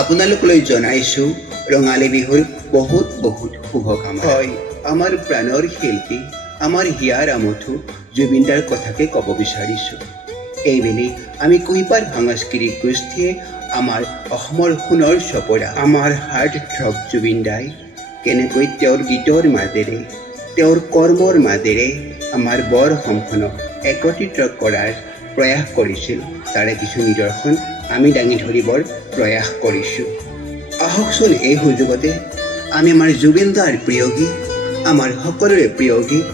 আপোনালোকলৈ জনাইছো ৰঙালী বিহুৰ বহুত বহুত শুভকামনা। হয়, আমাৰ প্ৰাণৰ শিল্পী আমাৰ হিয়াৰ আমঠু জুবিনদাৰ কথাকে ক'ব বিচাৰিছো। এইবেলি আমি কুইপাৰ সাংস্কৃতিক গোষ্ঠীয়ে আমাৰ অসমৰ সোণৰ চপৰা আমাৰ হাৰ্ট থ্ৰব জুবিনদাই কেনেকৈ তেওঁৰ গীতৰ মাজেৰে তেওঁৰ কৰ্মৰ মাজেৰে আমাৰ বৰ অসমখনক একত্ৰিত কৰাৰ প্ৰয়াস কৰিছিল, তাৰে কিছু নিদৰ্শন আমি দাঙি ধৰিবৰ প্ৰয়াস কৰিছোঁ। আহকচোন এই সুযোগতে আমি আমাৰ জুবিনদাৰ প্ৰিয় গীত আমাৰ সকলোৰে প্ৰিয় গীত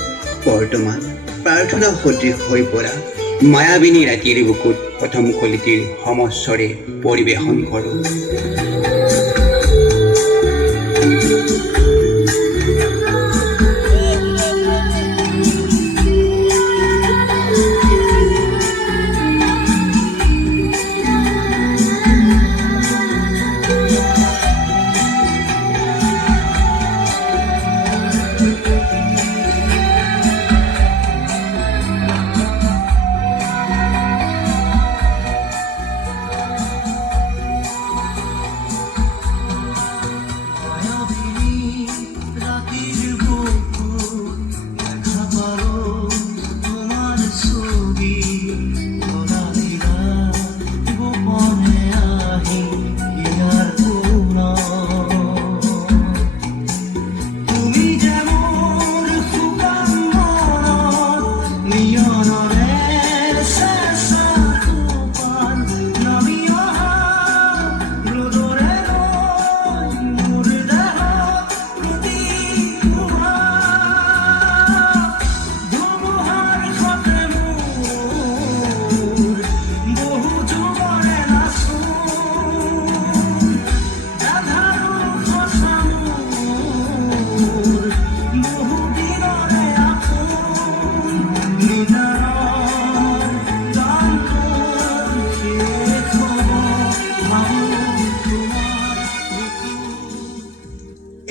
বৰ্তমান প্ৰাৰ্থনা সদৃশ হৈ পৰা মায়াবিনী ৰাতিৰ বুকুত প্ৰথম কলিটিৰ সমস্বৰে পৰিৱেশন কৰোঁ।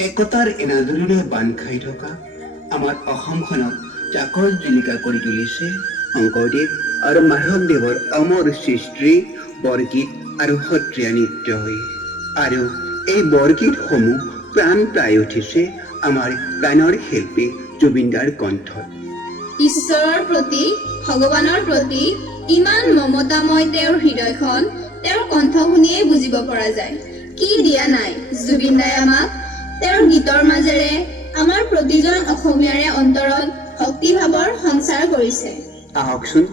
একতাৰ এনাজৰীৰে বান্ধ খাই থকা আমাৰ অসমখনক জাকৰ জিলিকা কৰি তুলিছে শংকৰদেৱ আৰু মাধৱদেৱৰ অমৰ সৃষ্টি বৰগীত আৰু সত্ৰীয়া নৃত্যই। আৰু এই বৰগীতসমূহ প্ৰাণ পাই উঠিছে আমাৰ প্ৰাণৰ শিল্পী জুবিনদাৰ কণ্ঠত। ঈশ্বৰৰ প্ৰতি ভগৱানৰ প্ৰতি ইমান মমতাময় তেওঁৰ হৃদয়খন তেওঁৰ কণ্ঠ শুনিয়ে বুজিব পৰা যায়। কি দিয়া নাই জুবিনদাই আমাক তেওঁৰ গীতৰ মাজেৰে আমাৰ প্ৰতিজন অসমীয়াৰে অন্তৰত ভক্তিভাৱৰ সঞ্চাৰ কৰিছে। আহকচোন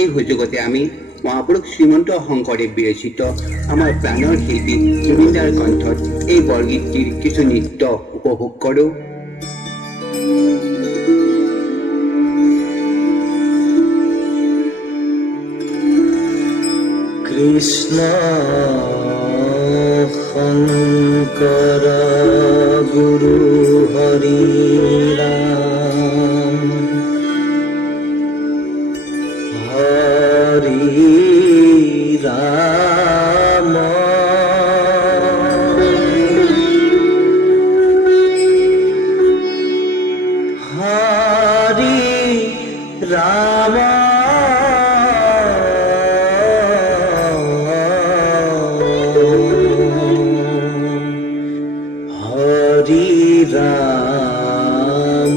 এই সুযোগতে আমি মহাপুৰুষ শ্ৰীমন্ত শংকৰদেৱ বিৰচিত আমাৰ প্ৰাণৰ শিল্পী জুবিনদাৰ কণ্ঠত এই বৰগীতটিৰ কিছু নৃত্য উপভোগ কৰোঁ। কৃষ্ণ শংকৰ গুৰু হৰি ৰাম হৰি ৰাম হৰি ৰাম হৰি ৰাম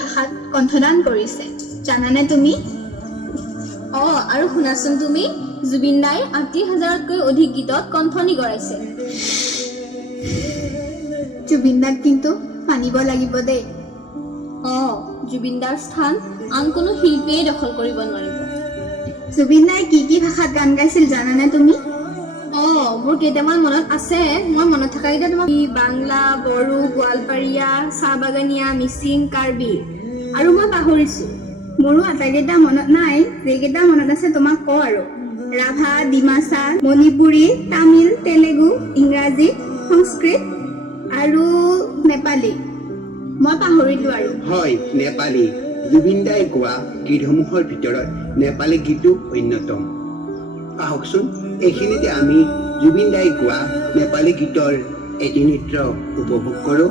ভাষাত কণ্ঠদান কৰিছে জানানে তুমি? আৰু শুনাচোন তুমি, জুবিন দাই ৮০,০০০তকৈ অধিক গীতত কণ্ঠ নিগৰাইছে। জুবিন দাক কিন্তু মানিব লাগিব দেই। জুবিন দাৰ স্থান আন কোনো শিল্পীয়ে দখল কৰিব নোৱাৰিব। জুবিন দাই কি কি ভাষাত গান গাইছিল জানানে তুমি? মোৰ কেইটামান মনত আছে, মই মনত থকা কেইটা তোমাক বাংলা, বড়ো, গোৱালপাৰীয়া, চাহ বাগানীয়া, মিচিং, কাৰ্বি আৰু মই পাহৰিছো। মোৰো আটাইকেইটা মনত নাই, যিকেইটা মনত আছে তোমাক কওঁ আৰু। ৰাভা, ডিমাচা, মণিপুৰী, তামিল, তেলেগু, ইংৰাজী, সংস্কৃত আৰু নেপালী। মই পাহৰিলো আৰু। হয়, নেপালী। জুবিন দাই গোৱা গীতসমূহৰ ভিতৰত নেপালী গীতো অন্যতম। আহকচোন এইখিনিতে আমি জুবিন দাই গোৱা নেপালী গীতৰ এটি নৃত্য উপভোগ কৰোঁ।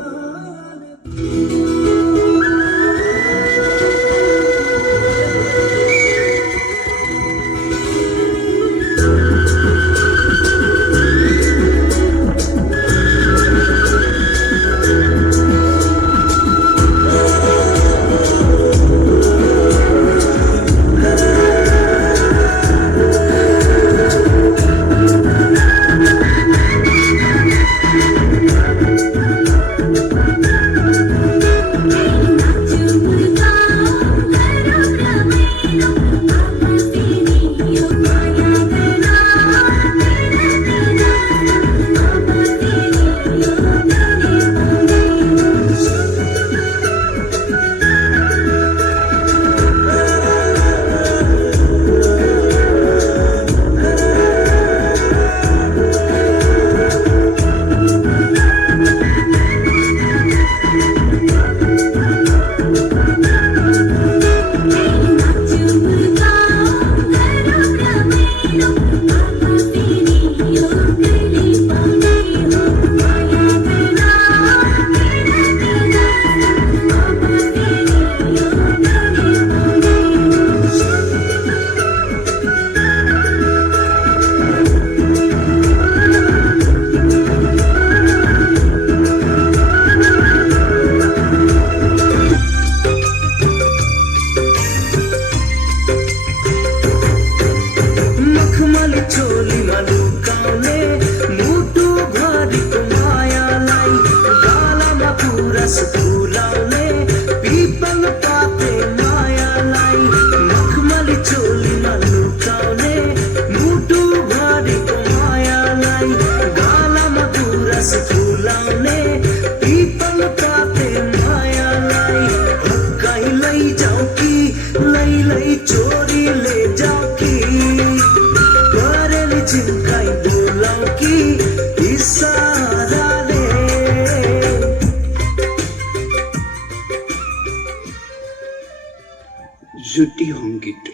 জ্যোতি সংগীত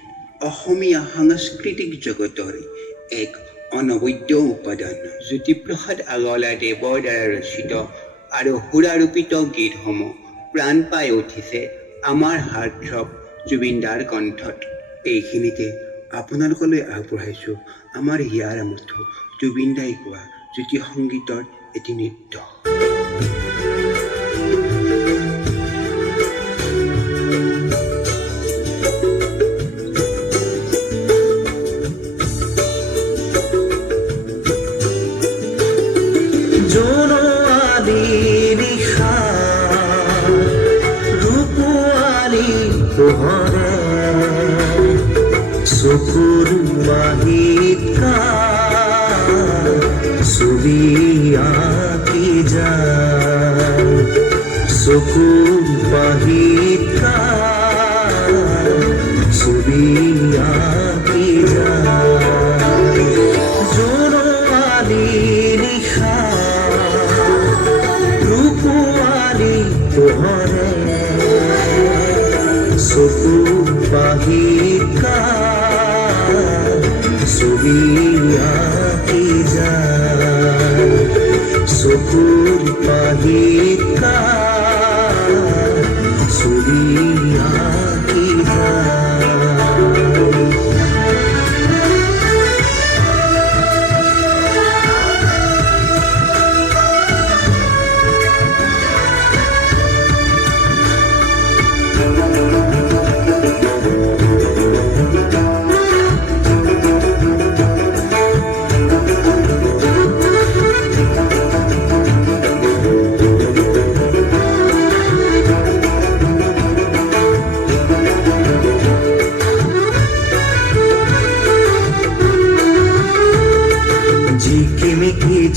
অসমীয়া সাংস্কৃতিক জগতৰ এক অনবদ্য উপাদান। জ্যোতিপ্ৰসাদ আগৰৱালাদেৱৰ দ্বাৰা ৰচিত আৰু সুৰাৰোপিত গীতসমূহ প্ৰাণ পাই উঠিছে আমাৰ হাৰ্টথ্ৰব জুবিন দাৰ কণ্ঠত। এইখিনিতে আপোনালোকলৈ আগবঢ়াইছোঁ আমাৰ হিয়াৰ আমঠু জুবিন দাই গোৱা জ্যোতি সংগীতৰ এটি নৃত্য। চকুৰ বাহিকা ছবি আঁকি যায়, চকুৰ বাহিকা ছবি আঁকি যায়। জোনালী নিশা ৰূপোৱালী পোহৰে চকুৰ বাহিকা ছবি আঁকি যায়, চকুৰ বাহিকা ছবি আঁকি যায়।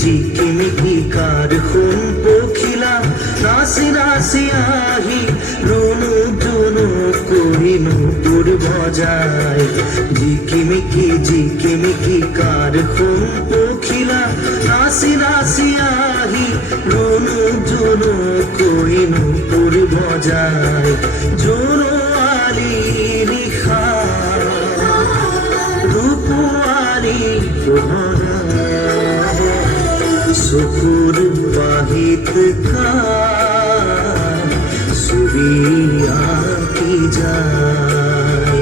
জিকিমিকি কাৰ সোণ পখিলা নাচি নাচি আহি ৰুণু জুনু কৰিনো তোৰ বজাই জিকিমিকি কাৰ সোণ পখিলা নাচি নাচি আহি ৰুণু জুনু কৰিনো তোৰ বজাই জোনোৱালী নিশা ৰূপৱালী পোহৰা চকুৰ বাহিত ছবি আঁকি যায়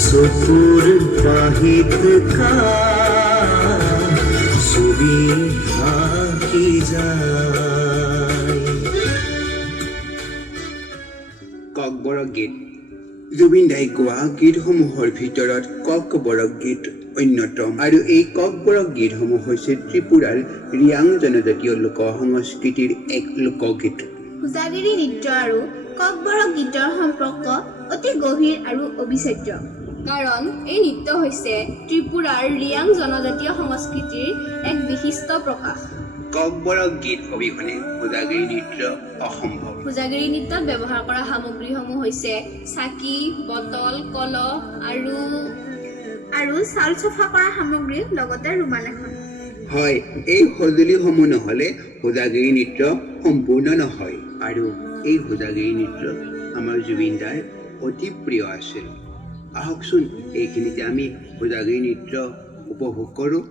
চকুৰ বাহিত ছবি আঁকি যায় ককবৰক গীত জুবিন দাই গোৱা গীতসমূহৰ ভিতৰত ককবৰক গীত অন্যতম আৰু এই ককবৰক গীতসমূহ হৈছে ত্ৰিপুৰাৰ ৰিয়াং জনজাতীয় লোক সংস্কৃতিৰ এক লোকগীত পূজাগিৰি নৃত্য আৰু ককবৰক গীতৰ সম্পৰ্ক অতি গভীৰ আৰু অবিচ্ছেদ্য কাৰণ এই নৃত্য হৈছে ত্ৰিপুৰাৰ ৰিয়াং জনজাতীয় সংস্কৃতিৰ এক বিশিষ্ট প্ৰকাশ ককবৰক গীত অবিহনে পূজাগিৰি নৃত্য অসম্ভৱ পূজাগিৰি নৃত্যত ব্যৱহাৰ কৰা সামগ্ৰীসমূহ হৈছে চাকি বটল কলহ আৰু চাউল চফা কৰা সামগ্ৰী লগতে ৰুমাল এখন হয় এই সঁজুলিসমূহ নহ'লে পূজাগিৰি নৃত্য সম্পূৰ্ণ নহয় আৰু এই পূজাগিৰি নৃত্য আমাৰ জুবিন দাৰ অতি প্ৰিয় আছিল আহকচোন এইখিনিতে আমি পূজাগিৰি নৃত্য উপভোগ কৰোঁ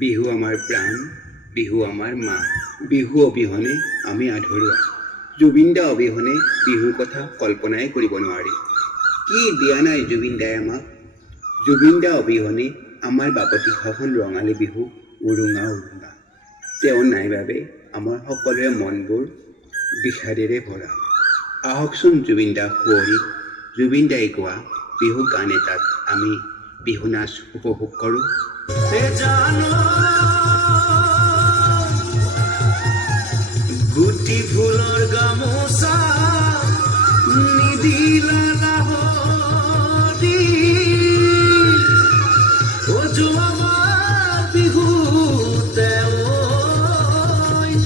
বিহু আমাৰ প্ৰাণ, বিহু আমাৰ মা। বিহু অবিহনে আমি আধৰুৱা। জুবিন দা অবিহনে বিহুৰ কথা কল্পনাই কৰিব নোৱাৰি। কি দিয়া নাই জুবিন দাই আমাক। জুবিন দা অবিহনে আমাৰ বাপতিসাহোন ৰঙালী বিহু উৰুঙা উৰুঙা। তেওঁ নাই বাবে আমাৰ সকলোৰে মনবোৰ বিষাদেৰে ভৰা। আহকচোন জুবিন দাক সুঁৱৰি জুবিন দাই গোৱা বিহু গান এটাত আমি বিহু নাচ উপভোগ কৰোঁ। গুটি ফুলৰ গামোচা নিদিলা লাহৰি আমাৰ বিহুতে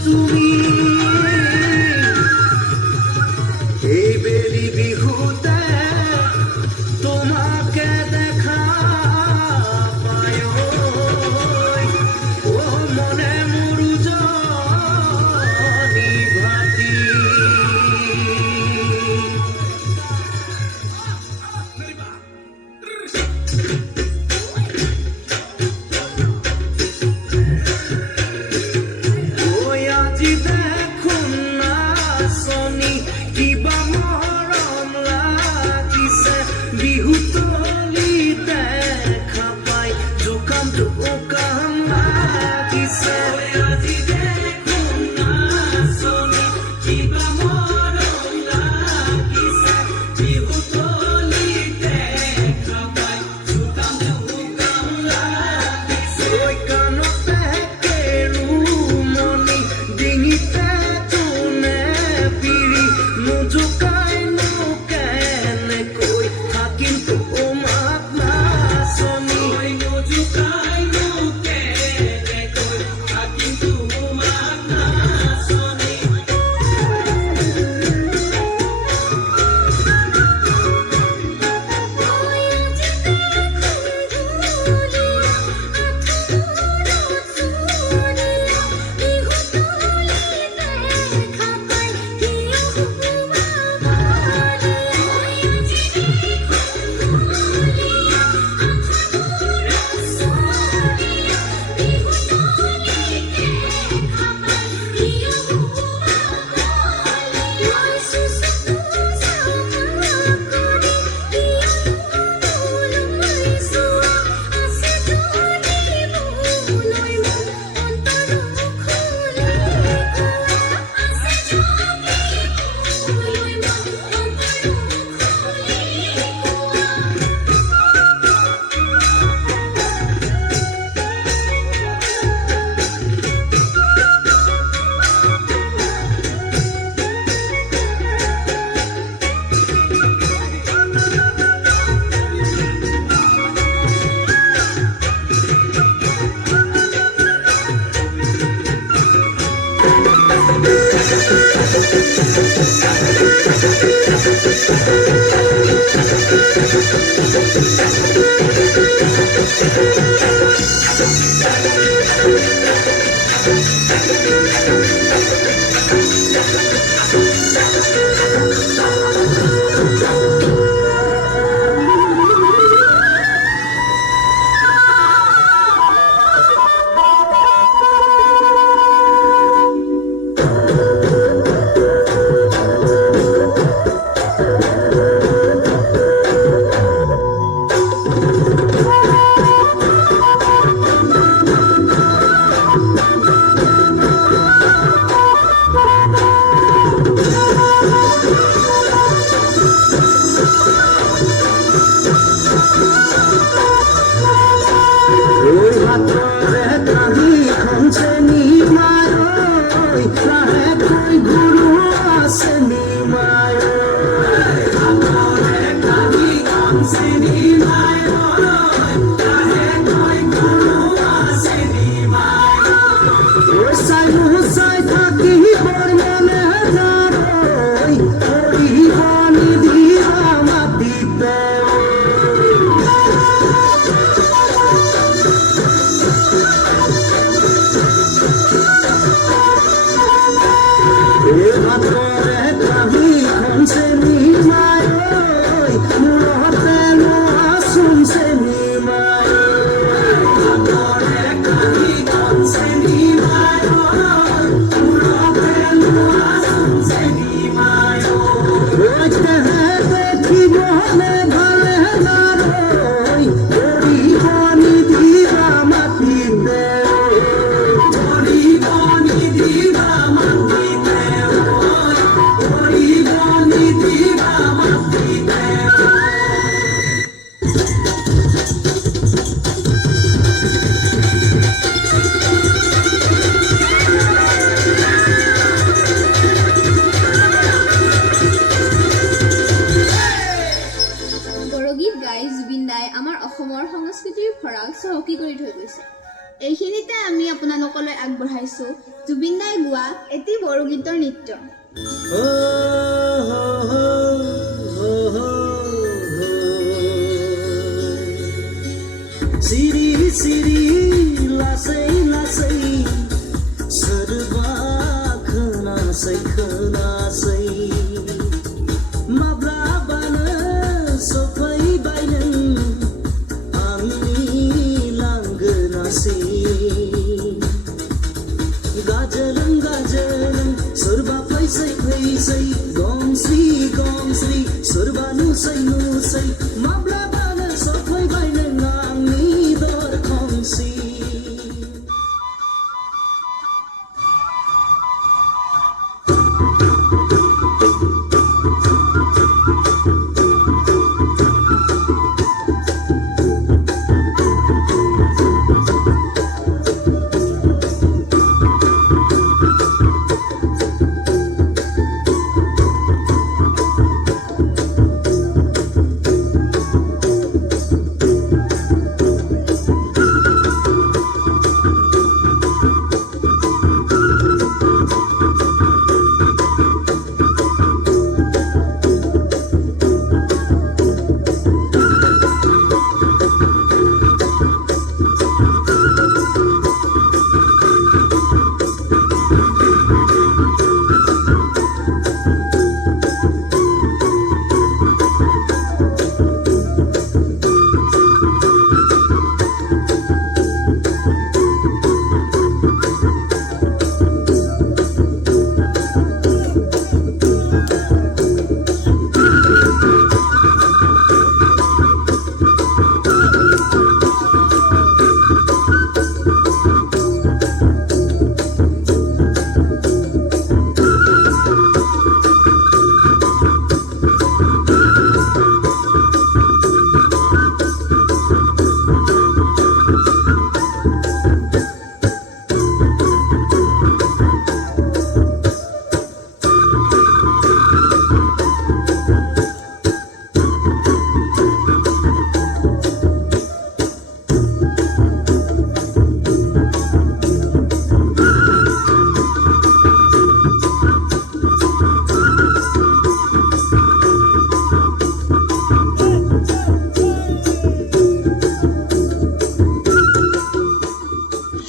তুমি এইবেলি বিহুতে তোমাকে দেখা পায় ও মনে মোৰো জনী ভাতি ঐ আজি দেখোন নাচনি কিবা মৰম লাগিছে বিহুতলি দেখা পাই জোকাম জোকাম লাগিছে আজি দেখোন নাচনি কিবা মৰম লাগিছে বিহুতলি দেখা পাই জোকাম জোকাম লাগিছে ঐ কাণতে কেৰুমণি ডিঙিতে তোনে পিৰি নোজোকাইনো কেনেকৈ থাকিম তোমাক নাচনি নোজোকাইনো কেনেকৈ থাকিম তোমাক নাচনি সংস্কৃতিৰ ভঁৰাল চহকী কৰি থৈ গৈছে। এইখিনিতে আমি আপোনালোকলৈ আগবঢ়াইছোঁ জুবিন দাই গোৱা এটি বড়োগীতৰ নৃত্য। सिरि सिरि लासै लासै सोरबा खोनासै खोनासै माब्लाबानो सफैबाय नों आंनि लांगोनासै गाजोलों गाजोलों सोरबा फैसै फैसै गंस्रि गंस्रि सोरबा नुसै नुसै माब्लाबानो सफैबाय नों आंनि दरखंसि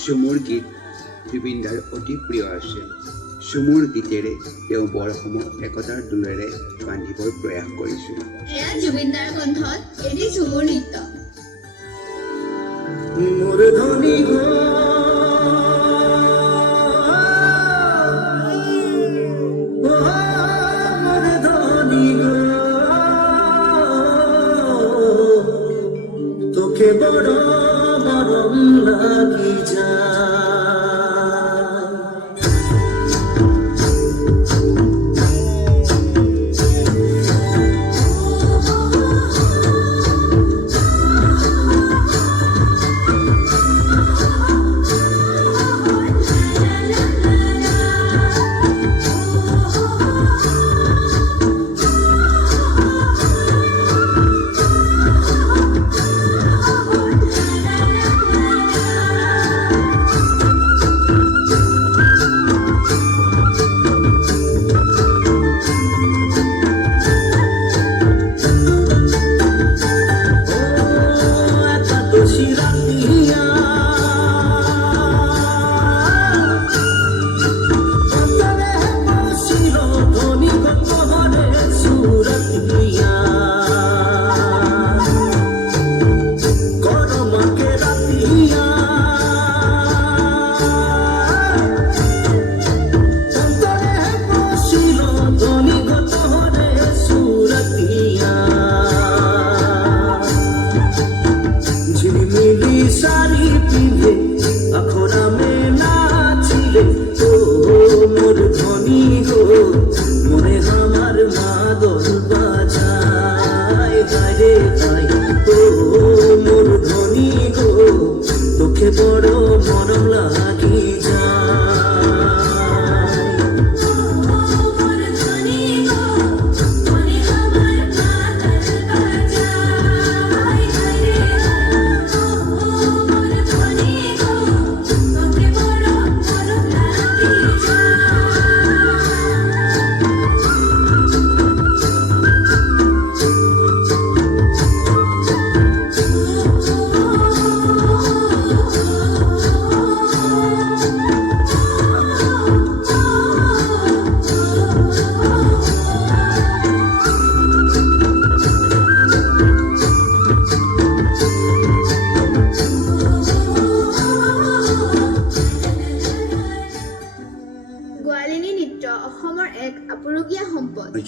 চুমুৰ গীত জুবিন দাৰ অতি প্ৰিয় আছিল। চুমুৰ গীতেৰে তেওঁ বৰসমূহ একতাৰ দোলেৰে বান্ধিবৰ প্ৰয়াস কৰিছিল। এয়া জুবিন দাৰ কণ্ঠত এটি ঝুমুৰ নৃত্য। মোৰ ধনী গো মোৰ ধনী গো তোকে বড় মৰম লাগি যায়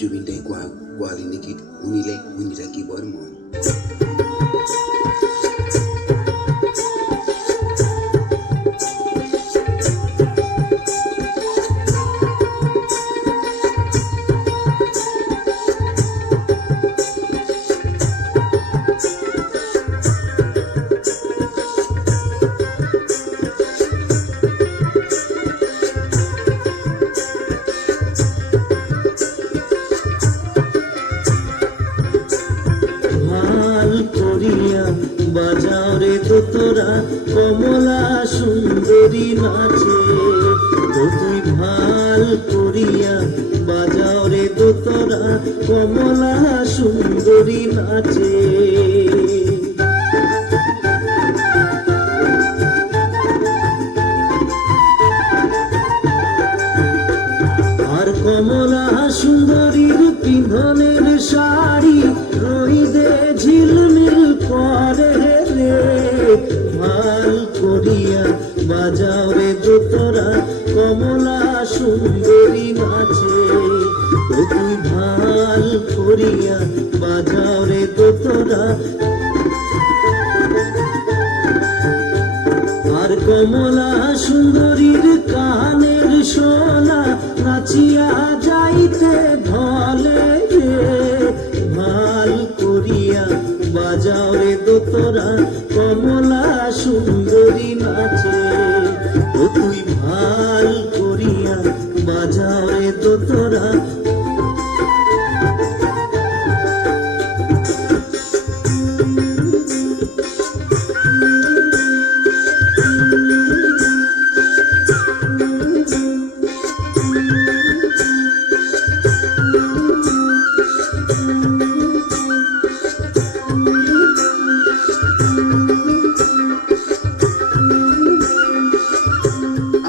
জুবিন দাই কোৱা গোৱালিনী গীত শুনিলে শুনি থাকিবৰ মন। ভাল করিয়া বাজাও রে তোরা কমলা সুন্দরী নাচে তুই ভাল করিয়া বাজাও রে তোরা কমলা সুন্দরী নাচে আর কমলা সুন্দরীর পিন্ধনের শাড়ি রইদে ঝিলমিল করে রে ভাল করিয়া বাজাও রে তোরা কমলা সুন্দরী নাচে তুই ভাল করিয়া বাজাও রে তোরা আর কমলা সুন্দরীর কানের সোনা নাচিয়া যাইতে ঢলে রে ভাল করিয়া বাজাও রে তোরা কমলা সুন্দরী নাচে তুই ভাল করিয়া বাজাও রে তোরা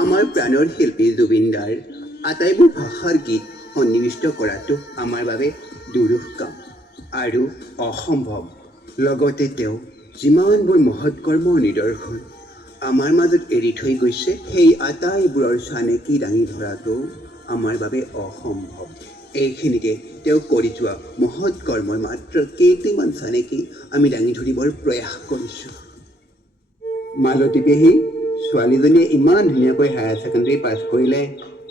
আমাৰ প্ৰাণৰ শিল্পী জুবিন দাৰ আটাইবোৰ ভাষাৰ গীত সন্নিৱিষ্ট কৰাটো আমাৰ বাবে দুৰূহ কাম আৰু অসম্ভৱ। লগতে তেওঁ যিমানবোৰ মহৎ কৰ্মৰ নিদৰ্শন আমাৰ মাজত এৰি থৈ গৈছে সেই আটাইবোৰৰ চানেকি দাঙি ধৰাটো আমাৰ বাবে অসম্ভৱ। এইখিনিতে তেওঁ কৰি যোৱা মহৎ কৰ্মৰ মাত্ৰ কেইটামান চানেকি আমি দাঙি ধৰিবৰ প্ৰয়াস কৰিছোঁ। মালতী পেহী, ছোৱালীজনীয়ে ইমান ধুনীয়াকৈ হায়াৰ ছেকেণ্ডেৰী পাছ কৰিলে,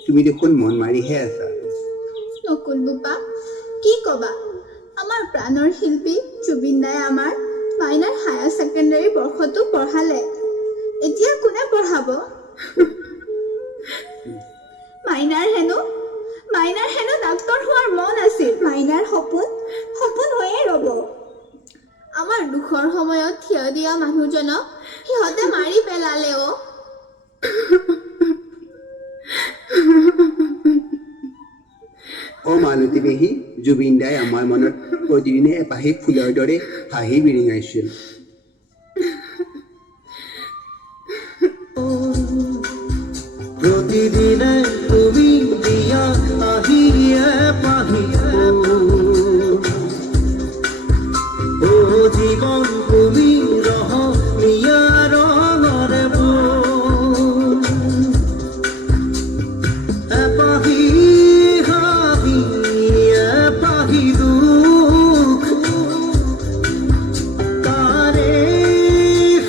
তুমি দেখোন মন মাৰিহে আছা। নকুল বোপা, কি ক'বা? আমাৰ প্ৰাণৰ শিল্পী জুবিন দাই আমাৰ মাইনাৰ হায়াৰ ছেকেণ্ডেৰী বৰ্ষটো পঢ়ালে। এতিয়া কোনে পঢ়াব? মাইনাৰ হেনো ডাক্তৰ হোৱাৰ মন আছিল। মাইনাৰ সপোন হৈয়ে ৰ'ব। আমাৰ দুখৰ সময়ত থিয় দিয়া মানুহজনক সিহঁতে মাৰি পেলালে অ'। মালতী পেহী, জুবিন দাই আমাৰ মনত প্ৰতিদিনে এপাহি ফুলৰ দৰে হাঁহি বিৰিঙাইছিল। প্রতিদিনে তুমি দিয়া আহিয়ে পাহি ও জীবন তুমি রহ নিয়ার নরে এপাহি হাবি এপাহি দুখ তারে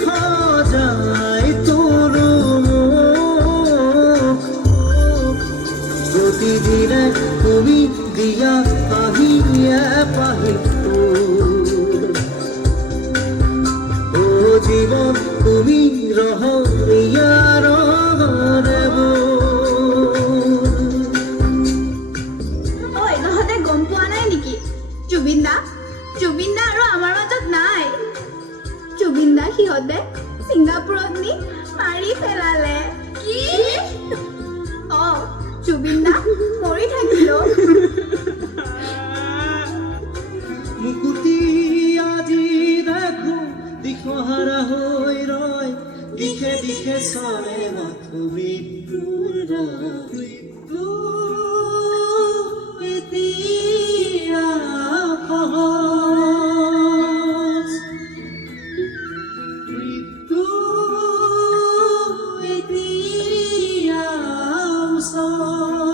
সাজায় তোর প্রতিদিনে তুমি দিয়া আহিয়ে পাহি ও জীবন তুমি রহ ইয়ার দেব। ঐ, তহঁতে গম পোৱা নাই নেকি? জুবিন দা আৰু আমাৰ মাজত নাই। জুবিন দা সিহঁতে ছিংগাপুৰত নি মাৰি পেলালে। কি? অ', জুবিন দা মৰি থাকিল। মুকুতি আজি দেখো দিশহাৰা হৈ ৰয় দিশে দিশে চৰে মাথো মৃত্যুৰ মৃত্যু এতিয়া সহজ মৃত্যু এতিয়া ওচৰ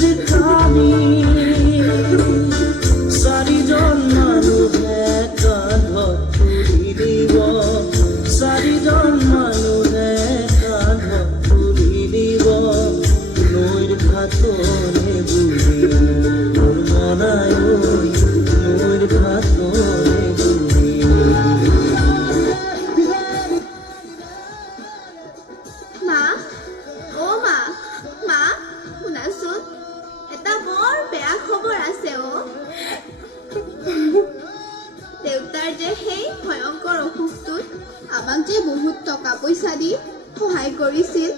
যে আমি চাৰিজন মানুহে কান্ধত তুলি দিব চাৰিজন মানুহে কান্ধত তুলি দিব নৈৰ ফাটনে বুলি মোৰ মনাই নৈৰ ফাটনে বুলি মা অ মা মা শুনাচোন এটা বৰ বেয়া খবৰ আছে অ দেউতাৰ যে সেই ভয়ংকৰ অসুখটোত আমাক যে বহুত টকা পইচা দি সহায় কৰিছিল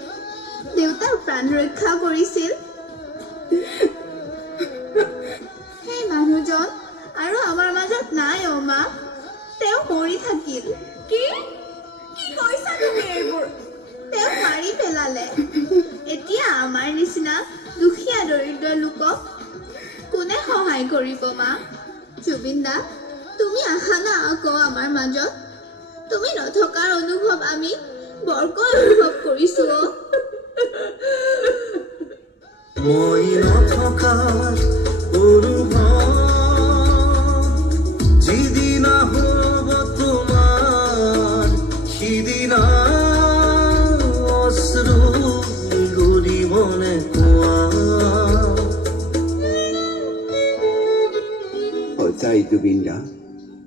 দেউতাৰ প্ৰাণ ৰক্ষা কৰিছিল সেই মানুহজন আৰু আমাৰ মাজত নাই অ মা তেওঁ মৰি থাকিল কি কি কৈছা তুমি এইবোৰ তেওঁ মাৰি পেলালে এতিয়া আমাৰ নিচিনা দুখীয়া দৰিদ্ৰ লোকক কোনে সহায় কৰিব মা জুবিন দা তুমি আহা না আকৌ আমাৰ মাজত তুমি নথকাৰ অনুভৱ আমি বৰকৈ অনুভৱ কৰিছো অ মই নথকাৰ অনুভৱ যিদিনা হ'ব তোমাৰ সিদিনা অশ্ৰু গৰিবনে কোৱা সঁচাই জুবিন দা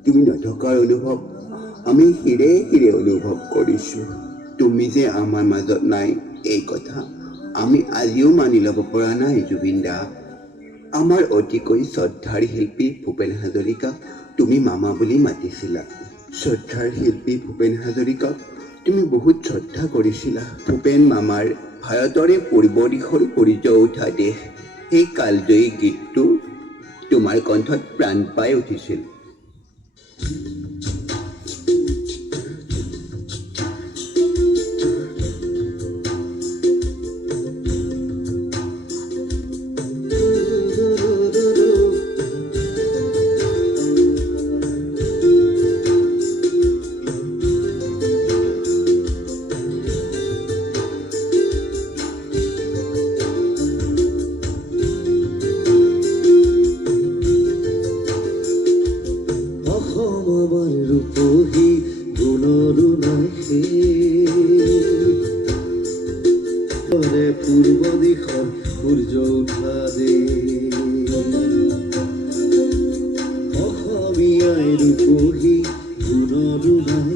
তুমি নথকাৰ অনুভৱ আমি হিৰে হিৰে অনুভৱ কৰিছোঁ তুমি যে আমাৰ মাজত নাই এই কথা আমি আজিও মানি ল'ব পৰা নাই জুবিন দা আমাৰ অতিকৈ শ্ৰদ্ধাৰ শিল্পী ভূপেন হাজৰিকাক তুমি মামা বুলি মাতিছিলা শ্ৰদ্ধাৰ শিল্পী ভূপেন হাজৰিকাক তুমি বহুত শ্ৰদ্ধা কৰিছিলা ভূপেন মামাৰ ভাৰতৰে পূৰ্ব দিশৰ সূৰ্য উঠা দেশ সেই কালজয়ী গীতটো তোমাৰ কণ্ঠত প্ৰাণ পাই উঠিছিল অসমৰ ৰূপহী গুণৰো নাই পূৰ্ব দিশত সূৰ্য উঠা দে অসমীয়াই ৰূপহী গুণৰো নাই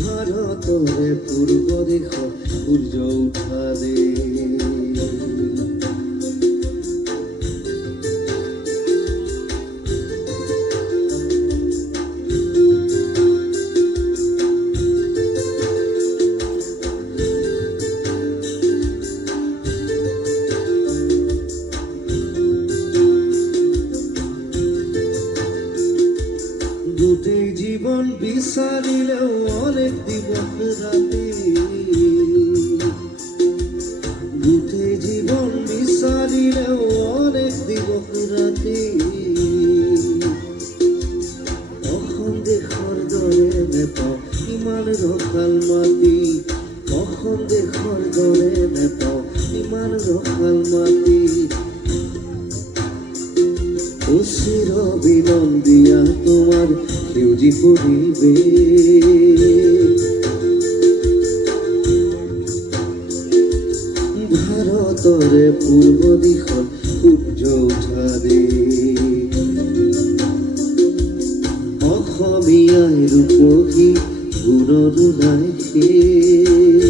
ভাৰতৰে পূৰ্ব দিশত সূৰ্য উঠা দে গোটেই জীৱন বিচাৰিলেও অনেক দিৱস ৰাতি গোটেই জীৱন বিচাৰিলেও অনেক দিৱস ৰাতি অসম দেশৰ দৰে নেপাওঁ ইমান ৰসাল মাটি অসম দেশৰ দৰে নেপাওঁ ইমান ৰসাল মাটি চিৰ বিনন্দিয়া তোমাৰ সেউজী পৰিৱেশ ভাৰতৰে পূৰ্ব দিশত সূৰ্য উঠা দে অসমীয়াই ৰূপহী গুণৰো নাই শেষ